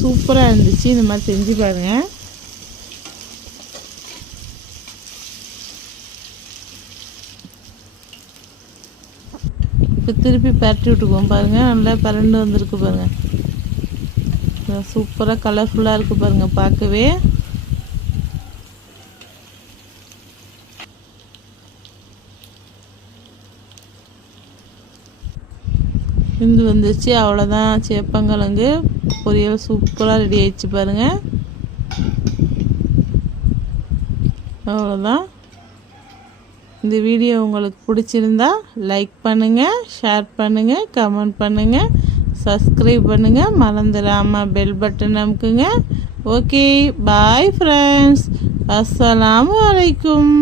சூப்பராக இருந்துச்சு. இந்த மாதிரி செஞ்சு பாருங்கள். இப்போ திருப்பி பரட்டி விட்டுக்குவோம் பாருங்கள். நல்லா பரண்டு வந்திருக்கு பாருங்கள். சூப்பராக கலர்ஃபுல்லாக இருக்குது பாருங்கள் பார்க்கவே. இந்து வந்துச்சு. அவ்வளோதான், சேப்பங்கிழங்கு பொரியல் சூப்பராக ரெடி ஆயிடுச்சு பாருங்கள். அவ்வளோதான். இந்த வீடியோ உங்களுக்கு பிடிச்சிருந்தா லைக் பண்ணுங்கள், ஷேர் பண்ணுங்கள், கமெண்ட் பண்ணுங்கள், சப்ஸ்கிரைப் பண்ணுங்கள். மறந்துடாமல் பெல் பட்டன் அமுக்குங்க. Okay, bye friends. அஸ்ஸலாமு அலைக்கும்.